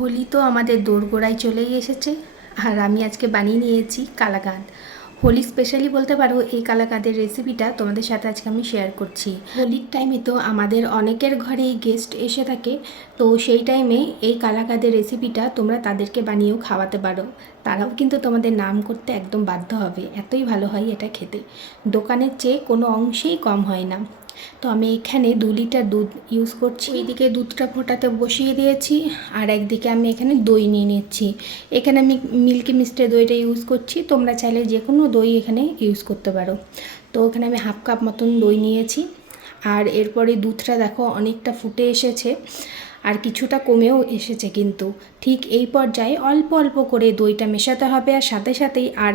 হোলি তো আমাদের দোরগোড়ায় চলেই এসেছে, আর আমি আজকে বানিয়ে নিয়েছি কালাকাঁদ। হোলি স্পেশালি বলতে পারো এই কালাকাঁদের রেসিপিটা তোমাদের সাথে আজকে আমি শেয়ার করছি। হোলির টাইমে তো আমাদের অনেকের ঘরেই গেস্ট এসে থাকে, তো সেই টাইমে এই কালাকাঁদের রেসিপিটা তোমরা তাদেরকে বানিয়েও খাওয়াতে পারো। তারাও কিন্তু তোমাদের নাম করতে একদম বাধ্য হবে, এতই ভালো হয় এটা খেতে। দোকানের চেয়ে কোনো অংশেই কম হয় না। তো আমি এখানে 2 লিটার দুধ ইউজ করছি। এইদিকে দুধটা ফোটাতে বসিয়ে দিয়েছি, আর একদিকে আমি এখানে দই নিয়ে নিচ্ছি। এখানে আমি মিল্কি মিস্টের দইটা ইউজ করছি, তোমরা চাইলে যে কোনো দই এখানে ইউজ করতে পারো। তো এখানে আমি হাফ কাপ মতন দই নিয়েছি, আর এরপরে দুধটা দেখো অনেকটা ফুটে এসেছে, আর কিছুটা কমেও এসেছে। কিন্তু ঠিক এই পর্যায়ে অল্প অল্প করে দইটা মেশাতে হবে, আর সাথে সাথেই আর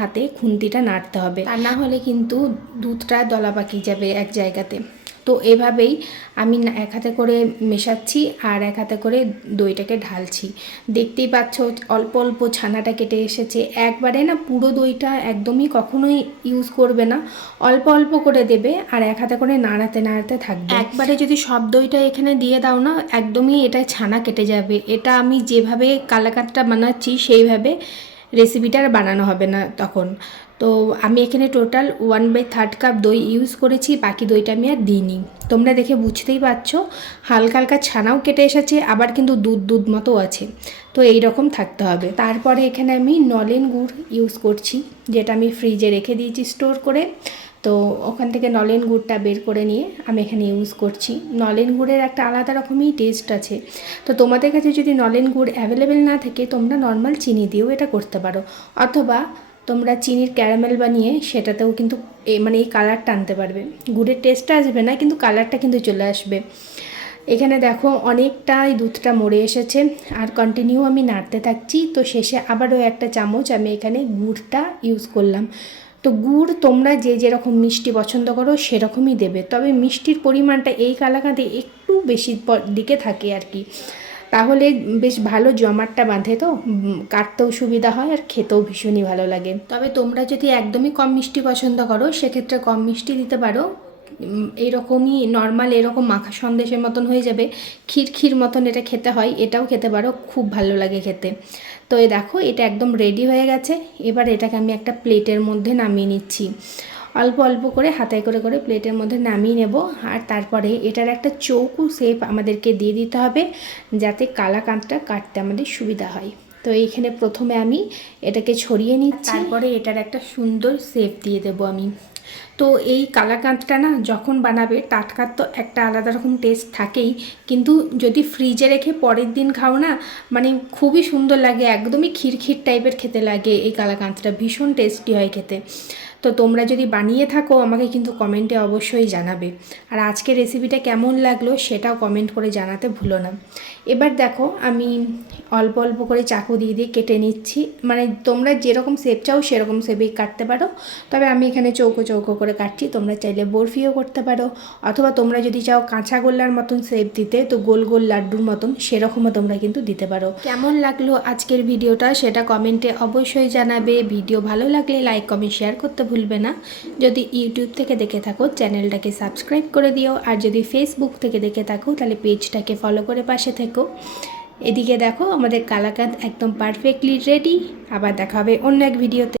হাতে খুন্তিটা নাড়তে হবে, আর না হলে কিন্তু দুধটা দলা পাকিয়ে যাবে এক জায়গাতে। তো এভাবেই আমি এক হাতে করে মেশাচ্ছি আর এক হাতে করে দইটাকে ঢালছি। দেখতেই পাচ্ছ অল্প অল্প ছানাটা কেটে এসেছে। একবারে না পুরো দইটা একদমই কখনোই ইউজ করবে না, অল্প অল্প করে দেবে আর এক হাতে করে নাড়াতে নাড়াতে থাকবে। একবারে যদি সব দইটা এখানে দিয়ে দাও না, একদমই এটা ছানা কেটে যাবে। এটা আমি যেভাবে কালাকাঁদটা বানাচ্ছি সেইভাবে রেসিপিটা আর বানানো হবে না তখন। তো আমি এখানে টোটাল 1/3 কাপ দই ইউজ করেছি, বাকি দইটা আমি আর দিইনি। তোমরা দেখে বুঝতেই পারছো হালকা হালকা ছানাও কেটে এসেছে, আবার কিন্তু দুধ দুধ মতো আছে। তো এই রকম থাকতে হবে। তারপরে এখানে আমি নলেন গুড় ইউজ করছি, যেটা আমি ফ্রিজে রেখে দিয়েছি স্টোর করে। তো ওখান থেকে নলেন গুড়টা বের করে নিয়ে আমি এখানে ইউজ করছি। নলেন গুড়ের একটা আলাদা রকমই টেস্ট আছে। তো তোমাদের কাছে যদি নলেন গুড় অ্যাভেলেবেল না থাকে, তোমরা নর্মাল চিনি দিয়েও এটা করতে পারো, অথবা তোমরা চিনির ক্যারামেল বানিয়ে সেটাতেও কিন্তু এই কালারটা আনতে পারবে। গুড়ের টেস্টটা আসবে না, কিন্তু কালারটা কিন্তু চলে আসবে। এখানে দেখো অনেকটাই দুধটা মরে এসেছে, আর কন্টিনিউ আমি নাড়তে থাকছি। তো শেষে আবারও একটা চামচ আমি এখানে গুড়টা ইউজ করলাম। তো গুড় তোমরা যে যেরকম মিষ্টি পছন্দ করো সেরকমই দেবে, তবে মিষ্টির পরিমাণটা এই কালাকাঁদে একটু বেশি দিকে থাকে আর কি। তাহলে বেশ ভালো জমাটটা বাঁধে, তো কাটতেও সুবিধা হয় আর খেতেও ভীষণই ভালো লাগে। তবে তোমরা যদি একদমই কম মিষ্টি পছন্দ করো, সেক্ষেত্রে কম মিষ্টি দিতে পারো। এইরকমই নর্মাল এরকম মাখা সন্দেশের মতন হয়ে যাবে, ক্ষীর ক্ষীর মতন এটা খেতে হয়, এটাও খেতে পারো, খুব ভালো লাগে খেতে। তো এই দেখো এটা একদম রেডি হয়ে গেছে। এবার এটাকে আমি একটা প্লেটের মধ্যে নামিয়ে নিচ্ছি। অল্প অল্প করে হাতায় করে করে প্লেটের মধ্যে নামিয়ে নেব, আর তারপরে এটার একটা চৌকো শেপ আমাদেরকে দিয়ে দিতে হবে, যাতে কালাকাঁদটা কাটতে আমাদের সুবিধা হয়। তো এইখানে প্রথমে আমি এটাকে ছড়িয়ে নিচ্ছি, তারপরে এটার একটা সুন্দর শেপ দিয়ে দেব আমি। তো এই কালাকাঁদটা না যখন বানাবে, টাটকার তো একটা আলাদা রকম টেস্ট থাকেই, কিন্তু যদি ফ্রিজে রেখে পরের দিন খাও না, খুবই সুন্দর লাগে, একদমই ক্ষীরক্ষীর টাইপের খেতে লাগে। এই কালাকাঁদটা ভীষণ টেস্টি হয় খেতে। তো তোমরা যদি বানিয়ে থাকো আমাকে কিন্তু কমেন্টে অবশ্যই জানাবে, আর আজকের রেসিপিটা কেমন লাগলো সেটাও কমেন্ট করে জানাতে ভুলো না। এবার দেখো আমি অল্প অল্প করে চাকু দিয়ে দিয়ে কেটে নিচ্ছি, তোমরা যেরকম শেপ চাও সেরকম শেপেই কাটতে পারো, তবে আমি এখানে চৌকো চৌকো করে কাটছি। তোমরা চাইলে বরফিও করতে পারো, অথবা তোমরা যদি চাও কাঁচা গোল্লার মতন শেপ দিতে, তো গোল গোল লাড্ডুর মতন সেরকমও তোমরা কিন্তু দিতে পারো। কেমন লাগলো আজকের ভিডিওটা সেটা কমেন্টে অবশ্যই জানাবে। ভিডিও ভালো লাগলে লাইক কমেন্ট শেয়ার করতে ভুলবে না। যদি ইউটিউব থেকে দেখে থাকো চ্যানেলটাকে সাবস্ক্রাইব করে দিও, আর যদি ফেসবুক থেকে দেখে থাকো তাহলে পেজটাকে ফলো করে পাশে থেকো। এদিকে দেখো আমাদের কালাকাঁদ একদম পারফেক্টলি রেডি। আবার দেখা হবে অন্য এক ভিডিওতে।